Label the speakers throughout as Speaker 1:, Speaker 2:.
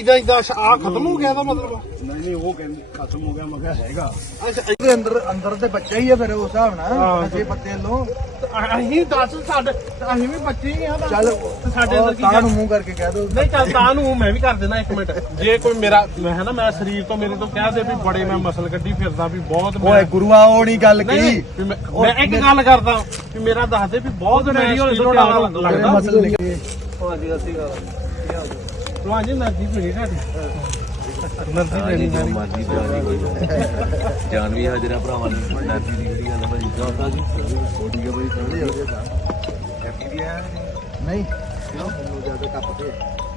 Speaker 1: ਇਦਾਂ ਇਦਾਂ ਆ ਖਤਮ ਹੋ ਗਿਆ ਦਾ ਮਤਲਬ?
Speaker 2: ਨਹੀਂ ਉਹ ਕਹਿੰਦੇ ਖਤਮ ਹੋ ਗਿਆ, ਮੈਂ ਕਿਹਾ ਹੈਗਾ।
Speaker 1: ਅੱਛਾ
Speaker 2: ਇਹਦੇ ਅੰਦਰ ਤੇ ਬੱਚਾ ਹੀ ਆ ਫਿਰ ਉਸ ਹਿਸਾਬ ਨਾਲ ਅਜੇ ਪੱਤੇ ਲੋ।
Speaker 1: ਅਸੀਂ ਦੱਸ ਸਾਡੇ ਅਸੀਂ ਵੀ ਬੱਚੇ ਹੀ ਆ।
Speaker 2: ਚੱਲ
Speaker 1: ਸਾਡੇ ਅੰਦਰ ਕੀ
Speaker 2: ਤਾਂ ਨੂੰ ਮੂੰਹ ਕਰਕੇ ਕਹਿ ਦੋ।
Speaker 1: ਨਹੀਂ ਚੱਲ ਤਾਂ ਨੂੰ ਮੈਂ ਵੀ ਕਰ ਦੇਣਾ 1 ਮਿੰਟ। ਜੇ ਕੋਈ ਮੇਰਾ ਮੈਂ ਹੈ ਨਾ ਮੈਂ ਸਰੀਰ ਤੋਂ ਮੇਰੇ ਤੋਂ ਕਹਿ ਦੇ ਵੀ ਬੜੇ ਮੈਂ ਮਸਲ ਕੱਢੀ ਫਿਰਦਾ ਵੀ ਬਹੁਤ
Speaker 2: ਓਏ ਗੁਰੂਆ ਉਹ ਨਹੀਂ ਗੱਲ
Speaker 1: ਨਹੀਂ
Speaker 2: ਕੀ।
Speaker 1: ਮੈਂ ਇੱਕ ਗੱਲ ਕਰਦਾ ਵੀ ਮੇਰਾ ਦੱਸ ਦੇ ਵੀ ਬਹੁਤ ਲੱਗਦਾ
Speaker 2: ਮਸਲ ਨਿਕਲੇ।
Speaker 1: ਹਾਂਜੀ ਅਸੀਂ ਤੁਹਾਡੀ ਨਰਜੀ ਪੀਣੀ ਸਾਡੀ ਨਰਜੀ ਪੀਣੀ ਸਾਡੀ
Speaker 3: ਮਰਜ਼ੀ ਪਿਆਰੀ ਕੋਈ ਜਾਨ ਵੀ ਹਾਜ਼ਰ ਆ ਭਰਾਵਾਂ ਦੀ। ਨਰਜੀ ਦੀ ਜਿਹੜੀ ਗੱਲ ਭਾਜੀ ਦੋਸਤਾਂ ਦੀ
Speaker 2: ਛੋਟੀ ਹੈ ਬਈ ਥੋੜੀ ਹੋ ਗਿਆ ਹੈਪੀ ਵੀ ਹੈ ਨਹੀਂ ਕਿਉਂ ਮੈਨੂੰ ਜ਼ਿਆਦਾ ਕੱਪ ਤੇ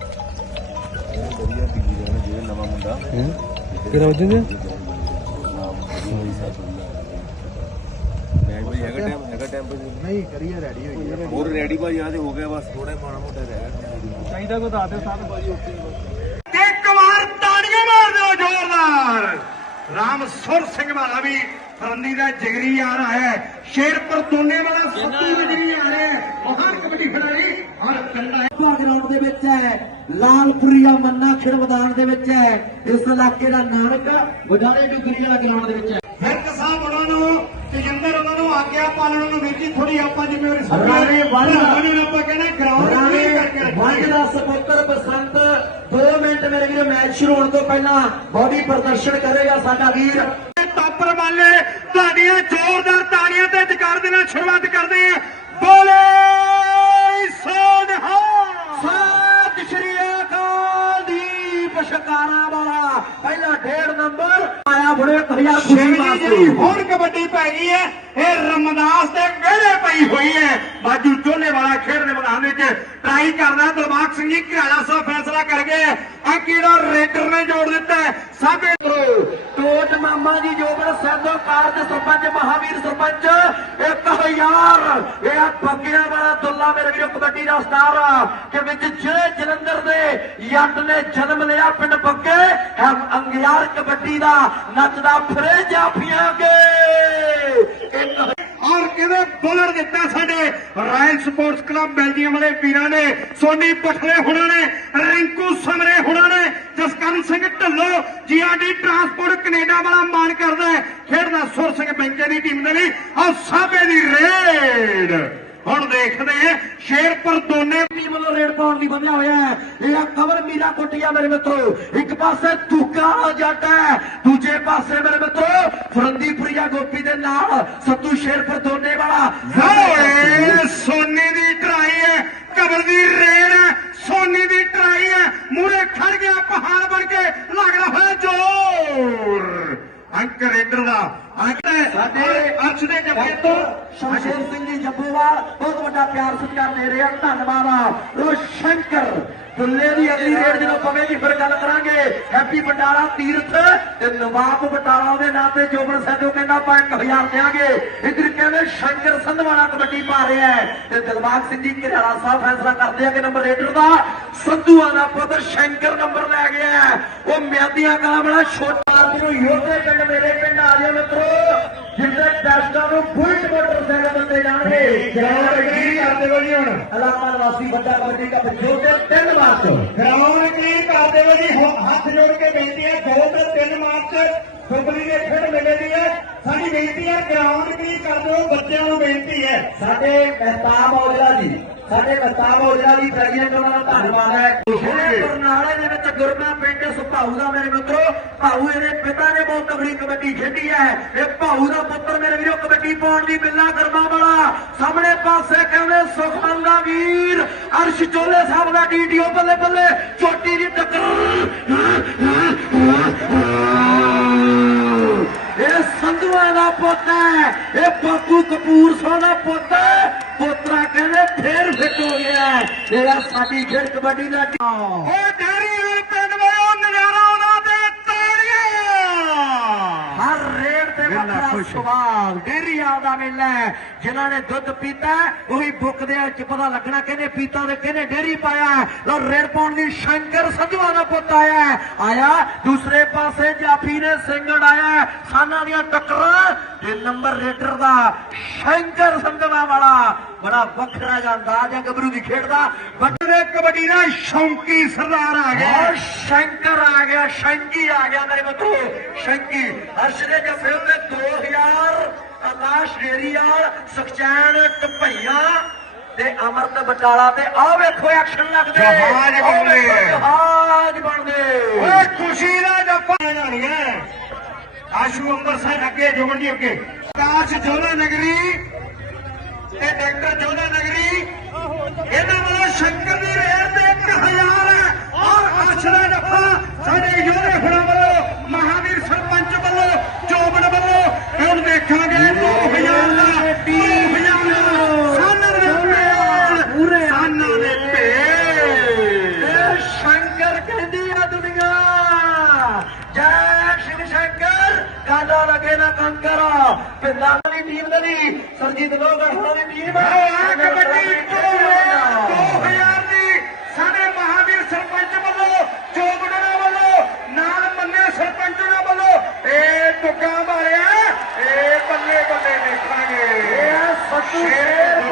Speaker 3: ਵਧੀਆ ਪੀਜੀ ਰਹਿਣਾ ਜਿਹੜੇ ਨਵਾਂ ਮੁੰਡਾ
Speaker 1: ਕਿਹੜਾ ਵਜੇ ਦੇ
Speaker 3: ਮੈਂ ਭਾਈ ਹੈਗਾ ਟਾਈਮ
Speaker 2: ਨਹੀਂ ਕਰੀਏ ਰੈਡੀ ਹੋਈ ਹੈ
Speaker 3: ਹੋਰ ਰੈਡੀ ਭਾਜੀ ਆ ਤੇ ਹੋ ਗਿਆ ਬਸ ਥੋੜਾ ਮਾੜਾ ਮੋਟਾ ਰਹਿ ਗਿਆ।
Speaker 1: ਚਾਹੀਦਾ ਕੋ ਦੱਸ ਦਿਓ ਸਾਰੇ ਬਾਜੀ ਓਕੇ
Speaker 4: ਇੱਕ ਵਾਰ ਤਾੜੀਆਂ ਮਾਰ ਦਿਓ ਜ਼ੋਰਦਾਰ। ਰਾਮ ਸੁਰ ਸਿੰਘ ਵਾਲਾ ਵੀ ਫਰੰਦੀ ਦਾ ਜਿਗਰੀ ਆ ਰਿਹਾ ਹੈ। ਸ਼ੇਰਪੁਰ ਦੋਨੇ ਵਾਲਾ ਸੱਤੂ ਜਿਗਰੀ ਆ ਰਿਹਾ ਹੈ। ਮਹਾਨ ਕਬੱਡੀ ਖਿਡਾਰੀ ਔਰ ਕੰਡਾ
Speaker 5: ਗਰਾਊਂਡ ਦੇ ਵਿੱਚ ਹੈ। ਲਾਲਪੁਰੀਆ ਮੰਨਾ ਖੇਡ ਮੈਦਾਨ ਦੇ ਵਿੱਚ ਹੈ। ਇਸ ਇਲਾਕੇ ਦਾ ਨਾਨਕ ਵਡਾਲੇ ਡੁਗਰੀ ਵਾਲਾ ਗਰਾਊਂਡ ਦੇ ਵਿੱਚ ਹੈ।
Speaker 4: ਫਿਰਕ ਸਾਹਿਬ ਉਹਨਾਂ ਨੂੰ ਤੇਜਿੰਦਰ ਉਹਨਾਂ ਨੂੰ ਆਗਿਆ ਪਾਲਣ ਨੂੰ ਵੀਰ ਜੀ ਥੋੜੀ ਆਪਾਂ ਜਿੰਮੇਵਾਰੀ
Speaker 5: ਰਾਣੇ ਵੰਡ
Speaker 4: ਆਪਾਂ ਕਹਿੰਦੇ ਗਰਾਊਂਡ ਕਰਕੇ
Speaker 5: ਵੰਡ ਦਾ ਸਪੁੱਤਰ ਬਸੰਤ 2 ਮਿੰਟ ਮੇਰੇ ਵੀਰ ਮੈਚ ਸ਼ੁਰੂ ਹੋਣ ਤੋਂ ਪਹਿਲਾਂ ਬੋਡੀ ਪ੍ਰਦਰਸ਼ਨ ਕਰੇਗਾ ਸਾਡਾ ਵੀਰ।
Speaker 4: ਟਾਪਰ ਵਾਲੇ ਤੁਹਾਡੀਆਂ ਜ਼ੋਰਦਾਰ ਤਾੜੀਆਂ ਤੇ ਜਕਾਰ ਦੇ ਨਾਲ ਸ਼ੁਰੂਆਤ ਕਰਦੇ ਆ। ਬੋਲੇ ਸੋਨਹਾ
Speaker 5: ਸਤਿ ਸ਼੍ਰੀ ਅਕਾਲ ਦੀਪ ਸ਼ਕਾਰਾ ਵਾਲਾ ਪਹਿਲਾ 1.5 ਨੰਬਰ ਆਇਆ ਬੜੇ 1000 ਖੁਸ਼ੀ
Speaker 4: ਜਿਹੜੀ ਹੁਣ ਕਬੱਡੀ ਪੈ ਗਈ ਹੈ ਇਹ ਰਮਦਾਸ ਦੇ ਵਿਹੜੇ ਪਈ ਹੋਈ ਹੈ। ਬਾਜੂ ਚੋਲੇ ਵਾਲਾ ਖੇਡ ਦੇ ਮੈਦਾਨ ਵਿੱਚ ਟਰਾਈ ਕਰਦਾ ਦਿਲਬਾਗ ਸਿੰਘ ਜੀ ਘਰਾਲਾ ਸਾਹਿਬ ਫੈਸਲਾ ਕਰ ਗਏ। ਆ ਕਿਹੜਾ ਰੇਡਰ ਨੇ ਜੋੜ ਦਿੱਤਾ ਸਾਬੇ
Speaker 5: ਟੋਟ ਮਾਮਾ ਜੀ ਜੋਬਰ ਸੈਦੋ ਕਾਰ ਦੇ ਸਰਪੰਚ ਮਹਾਵੀਰ ਸਰਪੰਚ 1000 ਇਹ ਪੱਗਿਆਂ ਵਾਲਾ ਦੁੱਲਾ ਮੇਰੇ ਵੀਰੋ ਕਬੱਡੀ ਦਾ ਸਟਾਰ ਕਿ ਵਿੱਚ ਜਿਹੜੇ ਜਲੰਧਰ ਦੇ ਜੱਟ ਨੇ ਜਨਮ ਲਿਆ ਪਿੰਡ ਬੱਗੇ ਅੰਗਿਆਰ ਕਬੱਡੀ ਦਾ ਨੱਚਦਾ ਫਿਰੇ ਜਾਫੀਆਂ ਕੇ
Speaker 4: ਔਰ ਕਿਹਦੇ ਬੋਲਰ ਦਿੱਤਾ ਸਾਡੇ ਰਾਇਲ ਸਪੋਰਟਸ ਕਲੱਬ ਬੈਲਜੀਅਮ ਵਾਲੇ ਵੀਰਾਂ ਨੇ। ਸੋਨੀ ਪਠਲੇ ਹੁਣਾਂ ਨੇ, ਰਿੰਕੂ ਸਮਰੇ ਹੁਣਾਂ ਨੇ, Jaskaran Singh Dhallo GRD transport Canada ਵਾਲਾ ਮਾਣ ਕਰਦਾ ਹੈ। ਖੇਡਦਾ ਸੁਰ ਸਿੰਘ ਬੈਂਕੇ ਦੀ ਟੀਮ ਦੇ ਲਈ ਔਰ ਸਾਬੇ ਦੀ ਰੇਡ ਹੁਣ ਦੇਖਦੇ ਆ। ਸ਼ੇਰਪੁਰ ਦੋਨੇ
Speaker 5: ਟੀਮ ਵੱਲੋਂ ਰੇਡ ਪਾਉਣ ਲਈ ਬੰਨਿਆ ਹੋਇਆ ਹੈ। ਇਹ ਆ ਕਵਰ ਮੀਰਾ ਕੋਟੀਆ ਮੇਰੇ ਮਿੱਤਰੋ। ਇੱਕ ਪਾਸੇ ਤੁਕਾ ਜੱਟ ਹੈ, ਦੂਜੇ ਪਾਸੇ ਮੇਰੇ ਮਿੱਤਰੋ ਫਰੰਦੀਪੁਰੀਆ ਗੋਪੀ ਦੇ ਨਾਲ ਸੱਤੂ ਸ਼ੇਰਪੁਰ ਦੋਨੇ ਵਾਲਾ।
Speaker 4: ਸੋਨੀ ਦੀ ਟਰਾਈ ਹੈ, ਕਬਰ ਦੀ ਰੇਡ ਹੈ, ਸੋਨੀ ਦੀ ਟਰਾਈ ਹੈ। ਮੂਰੇ ਖੜ ਗਿਆ ਪਹਾੜ ਬਣ ਕੇ ਲੱਗਦਾ ਹੋਇਆ ਜ਼ੋਰ। ਅੰਕ ਰੇਡਰ ਦਾ ਸਾਡੇ ਅਰਸ਼ ਦੇ ਜੱਫੇ ਤੋਂ
Speaker 5: ਸ਼ਮਸ਼ੇਰ ਸਿੰਘ ਜੀ ਜੱਬੂਵਾਲ ਬਹੁਤ ਵੱਡਾ ਪਿਆਰ ਸਤਿਕਾਰ ਦੇ ਰਿਹਾ। ਧੰਨਵਾਦ। ਉਹ ਸ਼ੰਕਰ ਦੁੱਲੇ ਦੀ ਅਗਲੀ ਰੇਡ ਜਦੋਂ ਪਵੇਗੀ ਫਿਰ ਗੱਲ ਕਰਾਂਗੇ। ਹੈਪੀ ਬਟਾਲਾ ਤੀਰਥ ਤੇ ਨਵਾਬ ਬਟਾਲਾ ਦੇ ਨਾਂ ਤੇ ਜੋਬਨ ਸੈਦੋ ਕਹਿੰਦਾ ਆਪਾਂ 1000 ਦੇਾਂਗੇ। ਇਧਰ ਕਹਿੰਦੇ ਸ਼ੰਕਰ ਸੰਧਵਾਲਾ ਕਬੱਡੀ ਪਾ ਰਿਹਾ ਹੈ ਤੇ ਦਿਲਬਾਗ ਸਿੰਘ ਜੀ ਘਰਿਆਲਾ ਸਾਹਿਬ ਫੈਸਲਾ ਕਰਦੇ ਆ ਕਿ ਨੰਬਰ ਰੇਡਰ ਦਾ ਸੰਧੂਆ ਦਾ ਪੁੱਤਰ ਸ਼ੰਕਰ ਨੰਬਰ ਲੈ ਗਿਆ। ਉਹ ਮਿਆਦੀਆਂ ਕਲਾ ਬੜਾ ਛੋਟਾ ਨੂੰ ਯੋਧੇ ਪਿੰਡ ਮੇਰੇ ਪਿੰਡ ਆ ਜਾਓ ਮਿੱਤਰੋ ਜਿੱਥੇ ਟੈਸਟਾਂ ਨੂੰ ਬੁਲਟ ਮੋਟਰਸਾਈਕਲ ਦਿੱਤੇ ਜਾਣਗੇ।
Speaker 4: ਗਰਾਊਂਡ ਕੀ ਕਰਦੇ ਹੋ ਜੀ ਹੁਣ?
Speaker 5: ਇਲਾਕਾ ਨਿਵਾਸੀ ਵੱਡਾ kabaddi cup Jodhe 3 March
Speaker 4: ground ਕੀ ਕਰਦੇ ਹੋ ਜੀ? ਹੱਥ ਜੋੜ ਕੇ ਬੇਨਤੀ ਹੈ 2 ਤੋਂ 3 ਮਾਰਚ ਫੁੱਟਬਾਲ ਦੇ ਖੇਡ ਮੇਲੇ ਦੀ ਹੈ ਸਾਡੀ ਬੇਨਤੀ ਹੈ। ਗਰਾਊਂਡ ਕੀ ਕਰਦੇ ਹੋ? ਬੱਚਿਆਂ ਨੂੰ ਬੇਨਤੀ ਹੈ।
Speaker 5: ਸਾਡੇ ਮਹਿਤਾਬ ਔਜਲਾ ਜੀ ਸਾਡੇ ਮਹਿਤਾਬ ਔਜਲਾ ਜੀ ਪ੍ਰੈਜ਼ੀਡੈਂਟ ਉਹਨਾਂ ਦਾ ਧੰਨਵਾਦ ਹੈ। ਬਰਨਾਲੇ ਦੇ ਵਿੱਚ ਗੁਰਮਾ ਪਿੰਡ ਸੁਭਾਊ ਦਾ ਮੇਰੇ ਮਿੱਤਰੋ ਭਾਊ ਇਹਦੇ ਪਿਤਾ ਨੇ ਬਹੁਤ ਤਗੜੀ ਕਬੱਡੀ ਖੇਡੀ ਹੈ। ਇਹ ਭਾਊ ਦਾ ਪੁੱਤਰ ਮੇਰੇ ਵੀਰੋ ਕਬੱਡੀ ਪਾਉਣ ਦੀ ਬਿੱਲਾ ਗਰਮਾ ਵਾਲਾ। ਸਾਹਮਣੇ ਪਾਸੇ ਕਹਿੰਦੇ ਸੁਖਮਨ ਦਾ ਵੀਰ ਅਰਸ਼ ਚੋਲੇ ਸਾਹਿਬ ਦਾ ਡੀਟੀਓ ਬੱਲੇ ਬੱਲੇ ਚੋਟੀ ਦੀ ਟੱਕਰ। ਇਹ ਸੰਧੂਆਂ ਦਾ ਪੁੱਤ ਹੈ, ਇਹ ਬਾਪੂ ਕਪੂਰ ਸਿੰਘ ਦਾ ਪੁੱਤ ਹੈ। ਪੋਤਰਾ ਕਹਿੰਦੇ ਫੇਰ ਫਿੱਟ ਹੋ ਗਿਆ ਜਿਹੜਾ ਸਾਡੀ ਖੇਡ ਕਬੱਡੀ ਦਾ
Speaker 4: ਉਹ ਡੈਰੀ ਵਾਲੇ ਪਿੰਡ ਵਾਲਾ ਨਜ਼ਾਰਾ ਉਹਨਾਂ ਦੇ ਤਾੜੀਆਂ।
Speaker 5: ਹਰ ਰੇਡ ਤੇ ਵੱਖਰਾ ਸਵਾਦ ਡੇਰੀਆਂ ਦਾ ਮੇਲਾ ਹੈ। ਜਿਨ੍ਹਾਂ ਨੇ ਦੁੱਧ ਪੀਤਾ ਉਹੀ ਬੁੱਕ ਦੇ ਵਿੱਚ ਪਤਾ ਲੱਗਣਾ ਕਿਹਨੇ ਪੀਤਾ ਤੇ ਕਿਹਨੇ ਡੇਰੀ ਪਾਇਆ। ਲਓ ਰੇਡ ਪਾਉਣ ਦੀ ਸ਼ੰਕਰ ਸੰਧੂਆ ਦਾ ਪੁੱਤ ਆਇਆ ਦੂਸਰੇ ਪਾਸੇ ਜਾਫੀ ਨੇ ਸਿੰਘੜ ਆਇਆ। ਸਾਨਾਂ ਦੀਆਂ ਟੱਕਰਾਂ ਤੇ ਨੰਬਰ ਰੇਡਰ ਦਾ ਸ਼ੰਕਰ ਸੰਧਵਾ ਵਾਲਾ ਬੜਾ ਵੱਖਰਾ ਜਿਹਾ ਅੰਦਾਜ਼ ਹੈ ਗੱਭਰੂ ਦੀ ਖੇਡ ਦਾ।
Speaker 4: ਵੱਡੇ ਕਬੱਡੀ ਦਾ ਸ਼ੌਂਕੀ ਸਰਦਾਰ ਆ ਗਿਆ।
Speaker 5: ਔਰ ਸ਼ੰਕਰ ਆ ਗਿਆ, ਸ਼ੰਕੀ ਆ ਗਿਆ ਮੇਰੇ ਮਿੱਤਰੋ, ਸ਼ੰਕੀ। ਹਰਸ਼ ਦੇ ਜੱਫੇ ਉੱਤੇ 2000 ਆਕਾਸ਼ ਡੇਰੀਵਾਲ, ਸੁਖਚੈਨ ਕਪਈਆ ਤੇ ਅਮਰਤ ਬਟਾਲਾ ਤੇ ਆਹ ਵੇਖੋ ਐਕਸ਼ਨ ਲੱਗਦੇ,
Speaker 4: ਜਹਾਜ਼ ਬਣਦੇ ਆ।
Speaker 5: ਜਹਾਜ਼ ਬਣਦੇ।
Speaker 4: ਓਏ ਖੁਸ਼ੀ ਦਾ ਜੱਫਾ ਜਾਣੀਆਂ। ਆਸ਼ੂ ਅੰਮ੍ਰਿਤਸਰ ਅੱਗੇ ਜੁਗਣ ਜੀ ਅੱਗੇ ਆਕਾਸ਼ ਜੋਧਾ ਨਗਰੀ ਤੇ ਡਾਕਟਰ ਜੋਧਾ ਨਗਰੀ ਇਹਨਾਂ ਵੱਲੋਂ ਸ਼ੰਕਰ ਦੀ ਰੇਡ ਤੇ 1000 ਹੈ। ਔਰ ਹਰਸ਼ ਦਾ ਜੱਫਾ ਸਾਡੇ ਯੋਧੇ ਹੁਣਾਂ ਵੱਲੋਂ, ਮਹਾਵੀਰ ਸਰਪੰਚ ਵੱਲੋਂ, ਚੋਬੜ ਵੱਲੋਂ ਹੁਣ ਦੇਖਾਂਗੇ 2000 ਦਾ 2000 ਸਾਨਰ ਦੇ ਭੇਲ, ਪੂਰੇ ਸਾਨਾਂ ਦੇ ਭੇਲ।
Speaker 5: ਇਹ ਸ਼ੰਕਰ ਕਹਿੰਦੀ ਆ ਦੁਨੀਆ, ਜੈ ਸ਼ਿਵ ਸ਼ੰਕਰ, ਕਾਂਡਾ ਲੱਗੇ ਨਾ ਕੰਕਰ। ਪਿੰਡਾਂ ਦੀ ਟੀਮ ਦੇ ਲਈ ਸਰਜੀਤ ਲੋਹਗੜ੍ਹ ਦੀ ਟੀਮ
Speaker 4: ਕਬੱਡੀ 2000 ਦੀ ਸਾਡੇ ਮਹਾਵੀਰ ਸਰਪੰਚ ਵੱਲੋਂ, ਚੋਬੜਾਂ ਵੱਲੋਂ, ਨਾਲ ਮੰਨੇ ਸਰਪੰਚਾਂ ਵੱਲੋਂ ਇਹ ਤੁੱਕਾ ਮਾਰਿਆ। ਇਹ ਬੱਲੇ ਬੱਲੇ ਦੇਖਾਂਗੇ।
Speaker 5: ਇਹ ਸੱਤੂ
Speaker 4: ਸ਼ੇਰ